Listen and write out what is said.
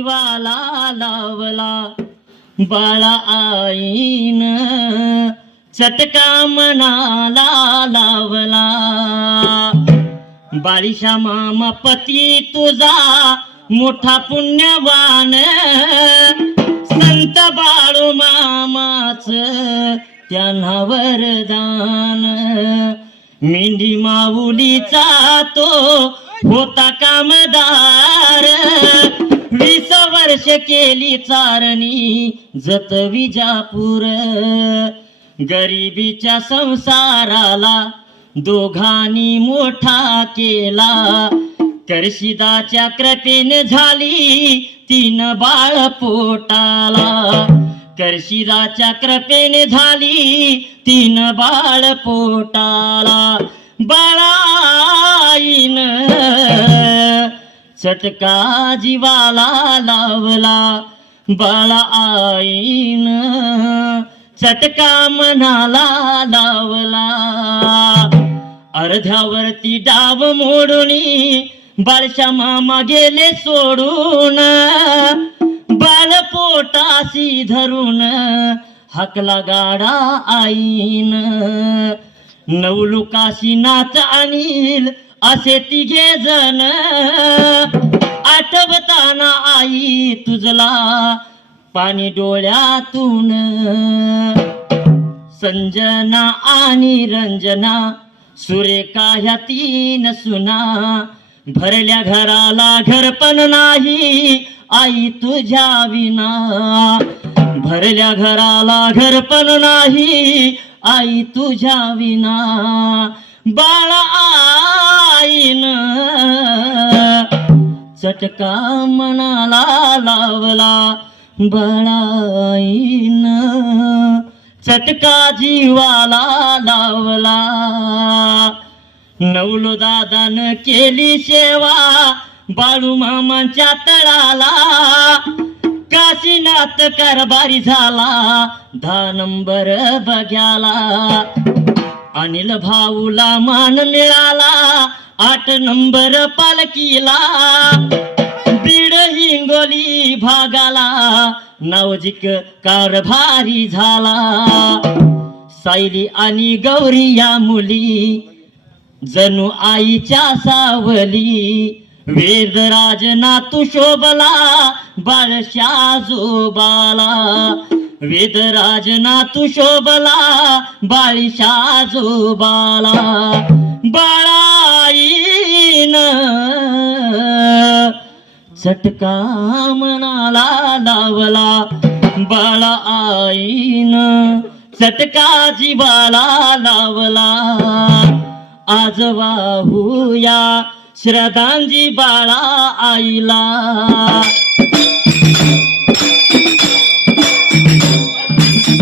वाला लावला बाळा आईन. चटका मनाला लावला. बाळीशा मामा पती तुझा मोठा पुण्यवान. संत बाळू मामाच त्यांना वरदान. मेंढी माऊलीचा तो होता कामदार. वीस वर्ष केली चारणी जत विजापूर. गरिबीच्या संसाराला दोघांनी मोठा केला. करशिदाच्या कृपेन झाली तीन बाळ पोटाला. करशिदाच्या कृपेन झाली तीन बाळ पोटाला. बाळाईन चटका जीवाला लावला बाळा आईन. चटका मनाला लावला. अर्ध्यावरती डाव मोडूनी बाळशा मामा गेले सोडून. बाळ पोटाशी धरून हकला गाडा आईन. नवलुकाशी नाच आणील असे तिघे जण आठवताना आई तुझला पाणी डोळ्यातून. संजना आणि रंजना सुरेखा ह्या तीन सुना भरल्या घराला घर पण नाही आई तुझ्या विना. भरल्या घराला घर पण नाही आई तुझ्या विना. बाळा आईन. चटका मनाला लावला बळाईन. चटका जीवाला लावला. नवलो दादान केली सेवा बाळू मामांच्या तळाला. काशीनाथ कारभारी झाला. दहा नंबर बघ्याला. अनिल भाऊला मान मिळाला आठ नंबर पालकीला बीड हिंगोली भागाला नवजिक कारभारी झाला. सायली आणि गौरी या मुली जणू आईच्या सावली. वेदराज नातू शोभला बाळशा जोबाला वेदराज नातू शोभला बाळा जोबाला बाळाईन चटका मनाला लावला बाळा आईन चटका जीवाला लावला. आज वाहूया श्रद्धांजी बाळा आईला.